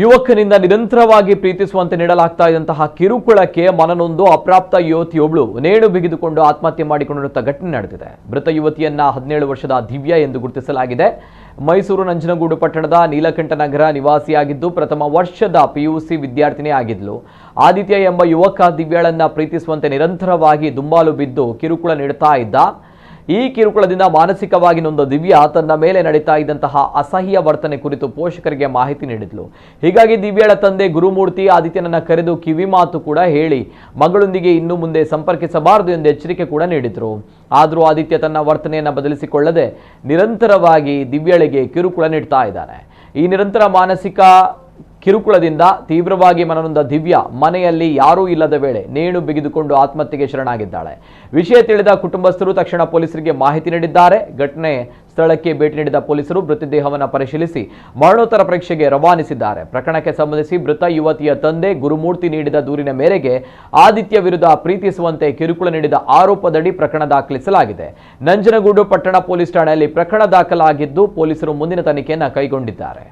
ಯುವಕನಿಂದ ನಿರಂತರವಾಗಿ ಪ್ರೀತಿಸುವಂತೆ ನೀಡಲಾಗ್ತಾ ಇದ್ದಂತಹ ಕಿರುಕುಳಕ್ಕೆ ಮನನೊಂದು ಅಪ್ರಾಪ್ತ ಯುವತಿಯೊಬ್ಬಳು ನೇಣು ಬಿಗಿದುಕೊಂಡು ಆತ್ಮಹತ್ಯೆ ಮಾಡಿಕೊಂಡಿರುವ ಘಟನೆ ನಡೆದಿದೆ. ಮೃತ ಯುವತಿಯನ್ನ 17 ವರ್ಷದ ದಿವ್ಯಾ ಎಂದು ಗುರುತಿಸಲಾಗಿದೆ. ಮೈಸೂರು ನಂಜನಗೂಡು ಪಟ್ಟಣದ ನೀಲಕಂಠನಗರ ನಿವಾಸಿಯಾಗಿದ್ದು ಪ್ರಥಮ ವರ್ಷದ PUC ವಿದ್ಯಾರ್ಥಿನಿ ಆಗಿದ್ಲು. ಆದಿತ್ಯ ಎಂಬ ಯುವಕ ದಿವ್ಯಾಳನ್ನ ಪ್ರೀತಿಸುವಂತೆ ನಿರಂತರವಾಗಿ ದುಂಬಾಲು ಬಿದ್ದು ಕಿರುಕುಳ ನೀಡುತ್ತಾ ಇದ್ದ. ಈ ಕಿರುಕುಳದಿಂದ ಮಾನಸಿಕವಾಗಿ ನೊಂದ ದಿವ್ಯಾ ತನ್ನ ಮೇಲೆ ನಡೀತಾ ಇದ್ದಂತಹ ಅಸಹ್ಯ ವರ್ತನೆ ಕುರಿತು ಪೋಷಕರಿಗೆ ಮಾಹಿತಿ ನೀಡಿದ್ಲು. ಹೀಗಾಗಿ ದಿವ್ಯಾಳ ತಂದೆ ಗುರುಮೂರ್ತಿ ಆದಿತ್ಯನನ್ನ ಕರೆದು ಕಿವಿ ಮಾತು ಕೂಡ ಹೇಳಿ ಮಗಳೊಂದಿಗೆ ಇನ್ನು ಮುಂದೆ ಸಂಪರ್ಕಿಸಬಾರದು ಎಂದು ಎಚ್ಚರಿಕೆ ಕೂಡ ನೀಡಿದ್ರು. ಆದರೂ ಆದಿತ್ಯ ತನ್ನ ವರ್ತನೆಯನ್ನು ಬದಲಿಸಿಕೊಳ್ಳದೆ ನಿರಂತರವಾಗಿ ದಿವ್ಯಾಳಿಗೆ ಕಿರುಕುಳ ನೀಡ್ತಾ ಇದ್ದಾನೆ. ಈ ನಿರಂತರ ಮಾನಸಿಕ ಕಿರುಕುಳದಿಂದ ತೀವ್ರವಾಗಿ ಮನನೊಂದ ದಿವ್ಯಾ ಮನೆಯಲ್ಲಿ ಯಾರೂ ಇಲ್ಲದ ವೇಳೆ ನೇಣು ಬಿಗಿದುಕೊಂಡು ಆತ್ಮಹತ್ಯೆಗೆ ಶರಣಾಗಿದ್ದಾಳೆ. ವಿಷಯ ತಿಳಿದ ಕುಟುಂಬಸ್ಥರು ತಕ್ಷಣ ಪೊಲೀಸರಿಗೆ ಮಾಹಿತಿ ನೀಡಿದ್ದಾರೆ. ಘಟನೆ ಸ್ಥಳಕ್ಕೆ ಭೇಟಿ ನೀಡಿದ ಪೊಲೀಸರು ಮೃತದೇಹವನ್ನು ಪರಿಶೀಲಿಸಿ ಮರಣೋತ್ತರ ಪರೀಕ್ಷೆಗೆ ರವಾನಿಸಿದ್ದಾರೆ. ಪ್ರಕರಣಕ್ಕೆ ಸಂಬಂಧಿಸಿ ಮೃತ ಯುವತಿಯ ತಂದೆ ಗುರುಮೂರ್ತಿ ನೀಡಿದ ದೂರಿನ ಮೇರೆಗೆ ಆದಿತ್ಯ ವಿರುದ್ಧ ಪ್ರೀತಿಸುವಂತೆ ಕಿರುಕುಳ ನೀಡಿದ ಆರೋಪದಡಿ ಪ್ರಕರಣ ದಾಖಲಿಸಲಾಗಿದೆ. ನಂಜನಗೂಡು ಪಟ್ಟಣ ಪೊಲೀಸ್ ಠಾಣೆಯಲ್ಲಿ ಪ್ರಕರಣ ದಾಖಲಾಗಿದ್ದು ಪೊಲೀಸರು ಮುಂದಿನ ತನಿಖೆಯನ್ನು ಕೈಗೊಂಡಿದ್ದಾರೆ.